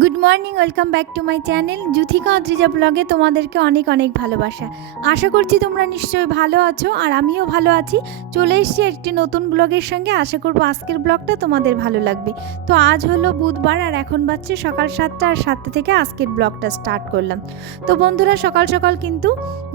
Good morning, welcome back to my channel Juthika Adrija ব্লগে তোমাদেরকে অনেক অনেক ভালোবাসা। আশা করছি তোমরা নিশ্চয়ই ভালো আছো আর আমিও ভালো আছি। চলে এসেছি একটি নতুন ব্লগের সঙ্গে। আশা করবো আজকের ব্লগটা তোমাদের ভালো লাগবে। তো আজ হলো বুধবার আর এখন বাজছে সকাল 7টা, আর 7টা থেকে আজকের ব্লগটা স্টার্ট করলাম। তো বন্ধুরা, সকাল সকাল কিন্তু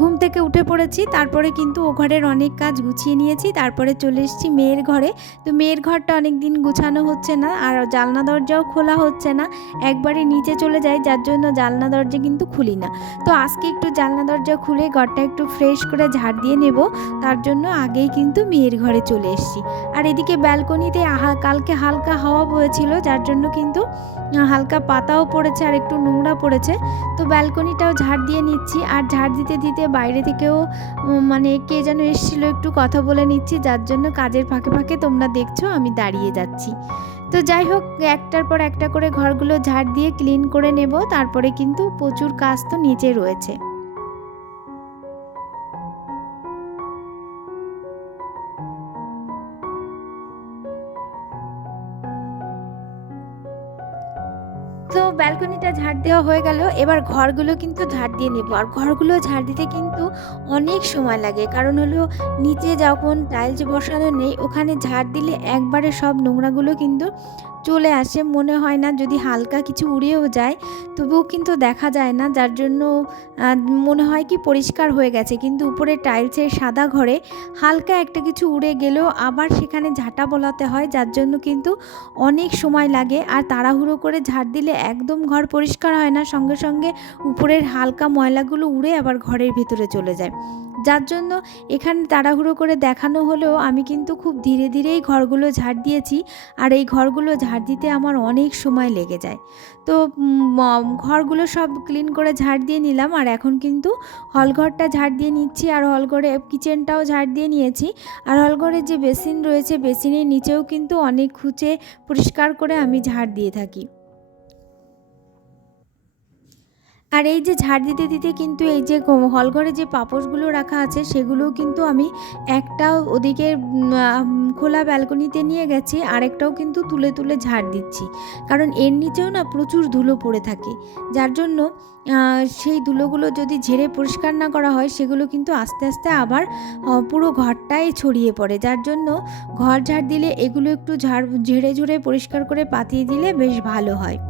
ঘুম থেকে উঠে পড়েছি। তারপরে কিন্তু ও ঘরের অনেক কাজ গুছিয়ে নিয়েছি। তারপরে চলে এসেছি মেয়ের ঘরে। তো মেয়ের ঘরটা অনেক দিন গুছানো হচ্ছে না, আর জানলা দরজাও খোলা হচ্ছে না, একবারে নিচে চলে যায়, যার জন্য জানলা দরজা কিন্তু খুলি না। তো আজকে একটু জানলা দরজা খুলে ঘরটা একটু ফ্রেশ করে ঝাড় দিয়ে নেব, তার জন্য আগেই কিন্তু মেয়ের ঘরে চলে এসেছি। আর এদিকে ব্যালকনিতে কালকে হালকা হাওয়া বয়েছিল, যার জন্য কিন্তু হালকা পাতাও পড়েছে আর একটু নোংরা পড়েছে। তো ব্যালকনিটাও ঝাড় দিয়ে নিচ্ছি, আর ঝাড় দিতে দিতে বাইরে থেকেও মানে কে যেন এসেছিলো, একটু কথা বলে নিচ্ছি, যার জন্য কাজের ফাঁকে ফাঁকে তোমরা দেখছো আমি দাঁড়িয়ে যাচ্ছি। তো যাই হোক, একটার পর একটা করে ঘরগুলো ঝাড় দিয়ে ক্লিন করে নেব। তারপরে কিন্তু প্রচুর কাজ তো নিচে রয়েছে। তো ব্যালকনিটা ঝাড় দেওয়া হয়ে গেল, এবার ঘরগুলো কিন্তু ঝাড় দিয়ে নেব। আর ঘরগুলো ঝাড় দিতে কিন্তু অনেক সময় লাগে, কারণ হলো নিচে যখন টাইলস বসানো নেই, ওখানে ঝাড় দিলে একবারে সব নোংরাগুলো কিন্তু চলে আসে। মনে হয় না, যদি হালকা কিছু উড়েও যায় তবুও কিন্তু দেখা যায় না, যার জন্য মনে হয় কি পরিষ্কার হয়ে গেছে, কিন্তু উপরে টাইলসের সাদা ঘরে হালকা একটা কিছু উড়ে গেলেও আবার সেখানে ঝাঁটা বলাতে হয়, যার জন্য কিন্তু অনেক সময় লাগে। আর তাড়াহুড়ো করে ঝাড় দিলে একদম ঘর পরিষ্কার হয় না, সঙ্গে সঙ্গে উপরের হালকা ময়লাগুলো উড়ে আবার ঘরের ভিতরে চলে যায়। যার জন্য এখানে তাড়াহুড়ো করে দেখানো হলেও আমি কিন্তু খুব ধীরে ধীরেই ঘরগুলো ঝাড় দিয়েছি। আর এই ঘরগুলো ঝাড় দিতে আমার অনেক সময় লেগে যায়। তো ঘরগুলো সব ক্লিন করে ঝাড় দিয়ে নিলাম, আর এখন কিন্তু হলঘরটা ঝাড় দিয়ে নিচ্ছি, আর হলঘরে কিচেনটাও ঝাড় দিয়ে নিয়েছি। আর হলঘরে যে বেসিন রয়েছে, বেসিনের নিচেও কিন্তু অনেক খুঁচে পরিষ্কার করে আমি ঝাড় দিয়ে থাকি। আর এই যে ঝাড় দিতে দিতে কিন্তু এই যে হলঘরে যে পাপোশগুলো রাখা আছে, সেগুলোও কিন্তু আমি একটা ওদিকে খোলা ব্যালকনিতে নিয়ে গেছি, আরেকটাও কিন্তু তুলে তুলে ঝাড় দিচ্ছি, কারণ এর নিচেও না প্রচুর ধুলো পড়ে থাকে। যার জন্য সেই ধুলোগুলো যদি ঝেড়ে পরিষ্কার না করা হয়, সেগুলো কিন্তু আস্তে আস্তে আবার পুরো ঘরটাই ছড়িয়ে পড়ে। যার জন্য ঘর ঝাড় দিলে এগুলো একটু ঝেড়ে ঝুড়ে পরিষ্কার করে পাতিয়ে দিলে বেশ ভালো হয়।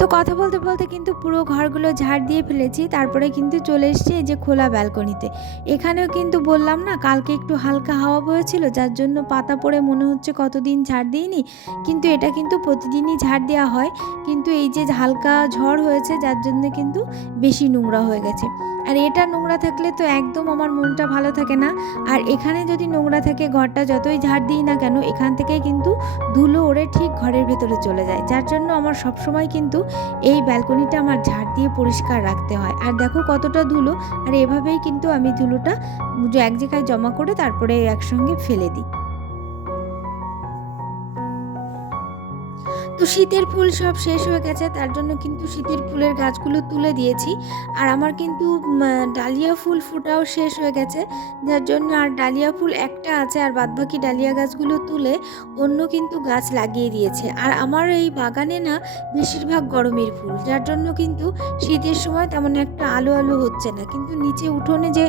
তো কথা বলতে বলতে কিন্তু পুরো ঘরগুলো ঝাড় দিয়ে ফেলেছি। তারপরে কিন্তু চলে এসেছি এই যে খোলা ব্যালকনিতে। এখানেও কিন্তু বললাম না, কালকে একটু হালকা হাওয়া বয়েছিল, যার জন্য পাতা পড়ে মনে হচ্ছে কতদিন ঝাড় দিইনি, কিন্তু এটা কিন্তু প্রতিদিনই ঝাড় দেওয়া হয়। কিন্তু এই যে হালকা ঝড় হয়েছে, যার জন্য কিন্তু বেশি নোংরা হয়ে গেছে। আর এটা নোংরা থাকলে তো একদম আমার মনটা ভালো থাকে না। আর এখানে যদি নোংরা থাকে, ঘরটা যতই ঝাড় দিই না কেন, এখান থেকে কিন্তু ধুলো ওড়ে ঠিক ঘরের ভেতরে চলে যায়। যার জন্য আমার সবসময় কিন্তু এই ব্যালকনিটা আমার ঝাড় দিয়ে পরিষ্কার রাখতে হয়। আর দেখো কতটা ধুলো, আর এভাবেই কিন্তু আমি ধুলোটা এক জায়গায় জমা করে তারপরে একসঙ্গে ফেলে দিই। তো শীতের ফুল সব শেষ হয়ে গেছে, তার জন্য কিন্তু শীতের ফুলের গাছগুলো তুলে দিয়েছি। আর আমার কিন্তু ডালিয়া ফুল ফোটাও শেষ হয়ে গেছে, যার জন্য আর ডালিয়া ফুল একটা আছে, আর বাদবাকি ডালিয়া গাছগুলো তুলে অন্য কিন্তু গাছ লাগিয়ে দিয়েছে। আর আমার এই বাগানে না বেশিরভাগ গরমের ফুল, যার জন্য কিন্তু শীতের সময় তেমন একটা আলো আলো হচ্ছে না। কিন্তু নিচে উঠোনে যে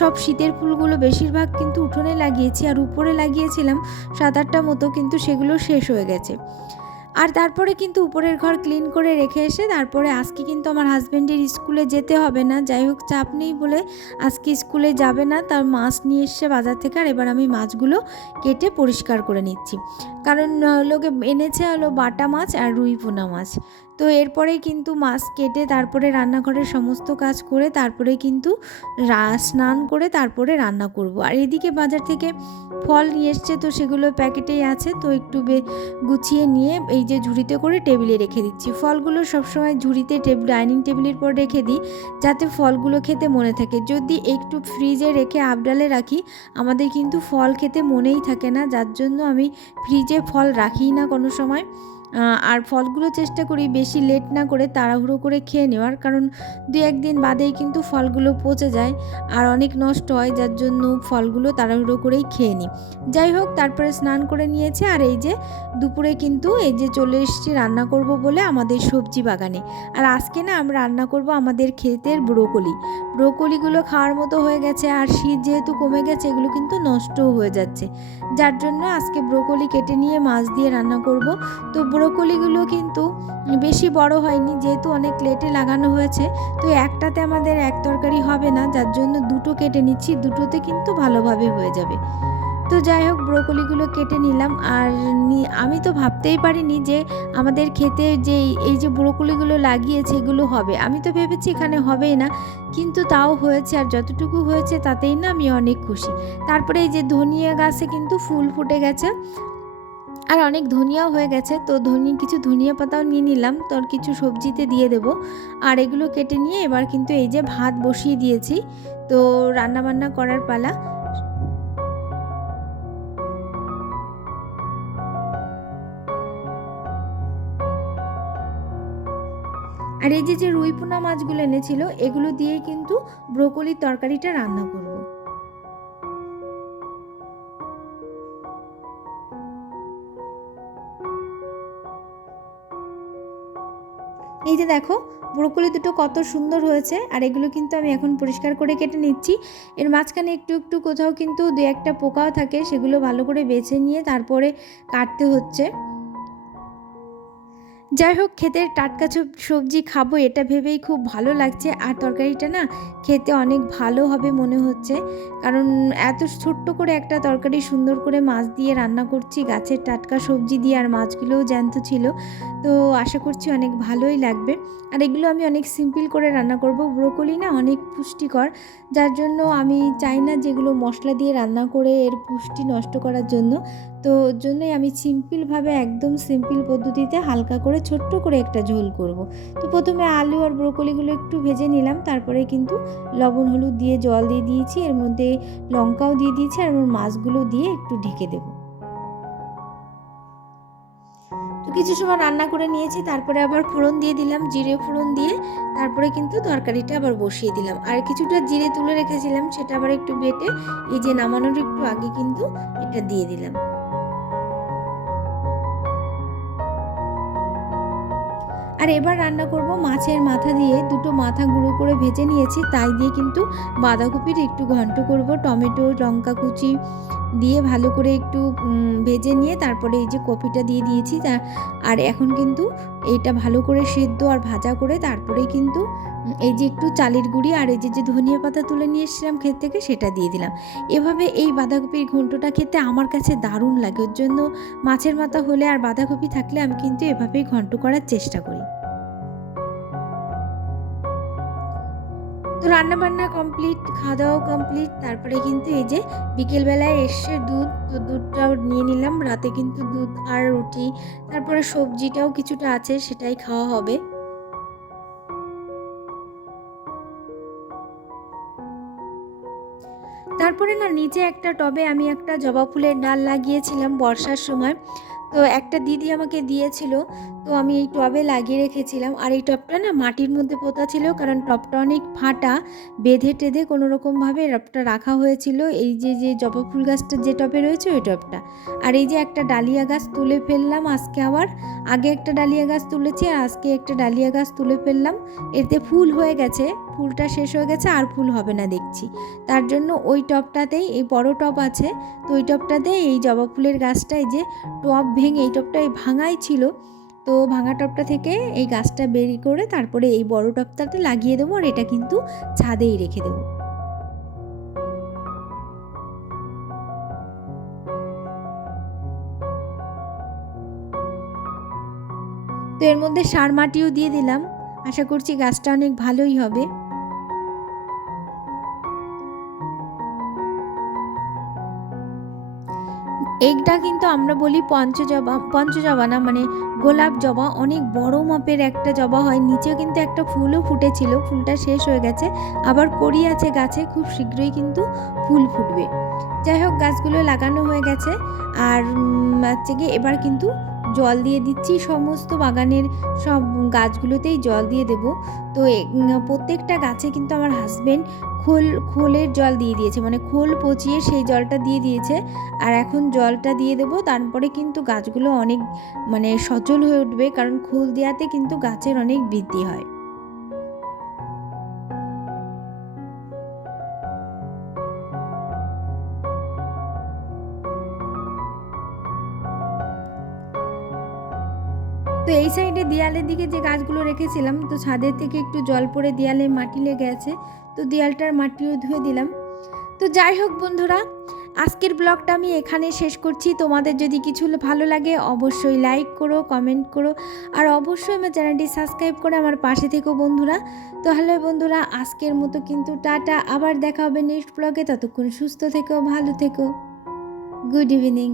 সব শীতের ফুলগুলো বেশিরভাগ কিন্তু উঠোনে লাগিয়েছি, আর উপরে লাগিয়েছিলাম 7-8টা মতো, কিন্তু সেগুলো শেষ হয়ে গেছে। আর তারপরে কিন্তু উপরের ঘর ক্লিন করে রেখে এসে তারপরে আজকে কিন্তু আমার হাজব্যান্ডের স্কুলে যেতে হবে না, যাই হোক চাপ নেই বলে আজকে স্কুলে যাবে না। তার মাছ নিয়ে এসছে বাজার থেকে, আর এবার আমি মাছগুলো কেটে পরিষ্কার করে নিচ্ছি, কারণ লোকে এনেছে হলো বাটা মাছ আর রুই পোনা মাছ। তো এরপরেই কিন্তু মাছ কেটে তারপরে রান্নাঘরের সমস্ত কাজ করে তারপরে কিন্তু স্নান করে তারপরে রান্না করব। আর এদিকে বাজার থেকে ফল নিয়ে এসছে, তো সেগুলো প্যাকেটেই আছে, তো একটু গুছিয়ে নিয়ে এই যে ঝুড়িতে করে টেবিলে রেখে দিচ্ছি। ফলগুলো সবসময় ঝুড়িতে ডাইনিং টেবিলের পর রেখে দিই, যাতে ফলগুলো খেতে মনে থাকে। যদি একটু ফ্রিজে রেখে আবডালে রাখি, আমাদের কিন্তু ফল খেতে মনেই থাকে না, যার জন্য আমি ফ্রিজে ফল রাখিই না কোনো সময়। আর ফলগুলো চেষ্টা করি বেশি লেট না করে তাড়াহুড়ো করে খেয়ে নেওয়ার, কারণ 2-1 দিন বাদেই কিন্তু ফলগুলো পচে যায় আর অনেক নষ্ট হয়, যার জন্য ফলগুলো তাড়াহুড়ো করেই খেয়ে নিই। যাই হোক, তারপরে স্নান করে নিয়েছে, আর এই যে দুপুরে কিন্তু এই যে চলে এসেছি রান্না করব বলে আমাদের সবজি বাগানে। আর আজকে না আমরা রান্না করব আমাদের ক্ষেতের ব্রোকলিগুলো খাওয়ার মতো হয়ে গেছে, আর শীত যেহেতু কমে গেছে এগুলো কিন্তু নষ্টও হয়ে যাচ্ছে, যার জন্য আজকে ব্রোকলি কেটে নিয়ে মাছ দিয়ে রান্না করব। তো ব্রোকলিগুলো কিন্তু বেশি বড় হয়নি, যেহেতু অনেক লেটে লাগানো হয়েছে, তো একটাতে আমাদের এক তরকারি হবে না, যার জন্য দুটো কেটে নিচ্ছি, দুটোতে কিন্তু ভালোভাবে হয়ে যাবে। তো যাই হোক, ব্রোকলিগুলো কেটে নিলাম। আর আমি তো ভাবতেই পারিনি যে আমাদের খেতে যে এই যে ব্রোকলিগুলো লাগিয়েছে এগুলো হবে, আমি তো ভেবেছি এখানে হবেই না, কিন্তু তাও হয়েছে, আর যতটুকু হয়েছে তাতেই না আমি অনেক খুশি। তারপরে এই যে ধনিয়া গাছে কিন্তু ফুল ফুটে গেছে, আর অনেক ধনিয়াও হয়ে গেছে, তো কিছু ধনিয়া পাতাও নিয়ে নিলাম, তো আর কিছু সবজিতে দিয়ে দেব। আর এগুলো কেটে নিয়ে এবার কিন্তু এই যে ভাত বসিয়ে দিয়েছি, তো রান্নাবান্না করার পালা। আর এই যে রুই পোনা মাছগুলো এনেছিল এগুলো দিয়েই কিন্তু ব্রোকলির তরকারিটা রান্না করব। এই যে দেখো, ব্রোকলি দুটো কত সুন্দর হয়েছে, আর এগুলো কিন্তু আমি এখন পরিষ্কার করে কেটে নিচ্ছি। এর মাঝখানে একটু একটু কোথাও কিন্তু দু একটা পোকাও থাকে, সেগুলো ভালো করে বেছে নিয়ে তারপরে কাটতে হচ্ছে। যাই হোক, ক্ষেতের টাটকা সবজি খাবো এটা ভেবেই খুব ভালো লাগছে, আর তরকারিটা না খেতে অনেক ভালো হবে মনে হচ্ছে, কারণ এত ছোট্ট করে একটা তরকারি সুন্দর করে মাছ দিয়ে রান্না করছি, গাছের টাটকা সবজি দিয়ে, আর মাছগুলোও জ্যান্ত ছিল, তো আশা করছি অনেক ভালোই লাগবে। আর এগুলো আমি অনেক সিম্পল করে রান্না করব, ব্রোকলি না অনেক পুষ্টিকর, যার জন্য আমি চাই না যেগুলো মশলা দিয়ে রান্না করে এর পুষ্টি নষ্ট করার জন্য, তো ওর জন্যই আমি সিম্পলভাবে একদম সিম্পল পদ্ধতিতে হালকা করে ছোট্ট করে একটা ঝোল করব। তো প্রথমে আলু আর ব্রোকলিগুলো একটু ভেজে নিলাম, তারপরে কিন্তু লবণ হলুদ দিয়ে জল দিয়ে দিয়েছি, এর মধ্যে লঙ্কাও দিয়ে দিয়েছি, আর আমার মাছগুলো দিয়ে একটু ঢেকে দেবো। তো কিছু সময় রান্না করে নিয়েছি, তারপরে আবার ফোড়ন দিয়ে দিলাম, জিরে ফোড়ন দিয়ে তারপরে কিন্তু তরকারিটা আবার বসিয়ে দিলাম। আর কিছুটা জিরে তুলে রেখেছিলাম, সেটা আবার একটু বেটে এই যে নামানোর একটু আগে কিন্তু এটা দিয়ে দিলাম। আর এবার রান্না করব মাছের মাথা দিয়ে, দুটো মাথা গুঁড়ো করে ভেজে নিয়েছি, তাই দিয়ে কিন্তু বাঁধাকপির একটু ঘন্ট করব, টমেটো লঙ্কা কুচি দিয়ে ভালো করে একটু ভেজে নিয়ে তারপরে এই যে কপিটা দিয়ে দিয়েছি। আর এখন কিন্তু এইটা ভালো করে সেদ্ধ আর ভাজা করে তারপরে কিন্তু এই যে একটু চালের গুঁড়ি আর এই যে ধনিয়া পাতা তুলে নিয়ে এসেছিলাম ক্ষেত থেকে সেটা দিয়ে দিলাম। এভাবে এই বাঁধাকপির ঘন্টটা খেতে আমার কাছে দারুণ লাগে, ওর জন্য মাছের মাথা হলে আর বাঁধাকপি থাকলে আমি কিন্তু এভাবেই ঘন্ট করার চেষ্টা করি। তো রান্নাবান্না কমপ্লিট, খাওয়া দাওয়াও কমপ্লিট, তারপরে কিন্তু এই যে বিকেলবেলায় এসে তো দুধটাও নিয়ে নিলাম, রাতে কিন্তু দুধ আর রুটি, তারপরে সবজিটাও কিছুটা আছে সেটাই খাওয়া হবে। তারপরে না নিচে একটা টবে আমি একটা জবা ফুলের ডাল লাগিয়েছিলাম বর্ষার সময়, তো একটা দিদি আমাকে দিয়েছিল, তো আমি এই টবে লাগিয়ে রেখেছিলাম। আর এই টবটা না মাটির মধ্যে পোতা ছিল, কারণ টবটা অনেক ফাটা, বেঁধে টেঁধে কোনোরকমভাবে টবটা রাখা হয়েছিল এই যে জবা ফুল গাছটা যে টবে রয়েছে ওই টবটা। আর এই যে একটা ডালিয়া গাছ তুলে ফেললাম আজকে, আবার আগে একটা ডালিয়া গাছ তুলেছি আর আজকে একটা ডালিয়া গাছ তুলে ফেললাম, এতে ফুল হয়ে গেছে, ফুলটা শেষ হয়ে গেছে আর ফুল হবে না দেখছি, তার জন্য ওই টবটাতেই, এই বড় টব আছে তো ওই টবটাতে এই জবা ফুলের গাছটা, এই যে টব ভেঙে এই টবটা ভাঙাই ছিল, তো ভাঙা টবটা থেকে এই গাছটা বেরি করে তারপরে এই বড় টবটাতে লাগিয়ে দেবো, আর এটা কিন্তু ছাদেই রেখে দেবো। তো এর মধ্যে সার মাটিও দিয়ে দিলাম, আশা করছি গাছটা অনেক ভালোই হবে। এইটা কিন্তু আমরা বলি পঞ্চজবা না, মানে গোলাপ জবা, অনেক বড় মাপের একটা জবা হয়, নিচেও কিন্তু একটা ফুলও ফুটেছিল, ফুলটা শেষ হয়ে গেছে, আবার কড়ি আছে গাছে, খুব শীঘ্রই কিন্তু ফুল ফুটবে। যাই হোক, গাছগুলো লাগানো হয়ে গেছে, আর হচ্ছে গিয়ে এবার কিন্তু জল দিয়ে দিচ্ছি, সমস্ত বাগানের সব গাছগুলোতেই জল দিয়ে দেব। তো প্রত্যেকটা গাছে কিন্তু আমার হাজবেন্ড খোলের জল দিয়ে দিয়েছে, মানে খোল পচিয়ে সেই জলটা দিয়ে দিয়েছে। আর এখন জলটা দিয়ে দেবো, তারপরে কিন্তু গাছগুলো অনেক মানে সচল হয়ে উঠবে, কারণ খোল দেওয়াতে কিন্তু গাছের অনেক বৃদ্ধি হয়। তো এই সাইডে দেয়ালের দিকে যে গাছগুলো রেখেছিলাম, তো ছাদের থেকে একটু জল পড়ে দেয়ালে মাটি লেগে আছে, তো দেয়ালটার মাটিও ধুয়ে দিলাম। তো যাই হোক বন্ধুরা, আজকের ব্লগটা আমি এখানে শেষ করছি। তোমাদের যদি কিছু ভালো লাগে অবশ্যই লাইক করো, কমেন্ট করো, আর অবশ্যই আমার চ্যানেলটি সাবস্ক্রাইব করে আমার পাশে থেকো বন্ধুরা। তো হ্যালো বন্ধুরা, আজকের মতো কিন্তু টাটা, আবার দেখা হবে নেক্সট ব্লগে। ততক্ষণ সুস্থ থেকো, ভালো থেকো, গুড ইভিনিং।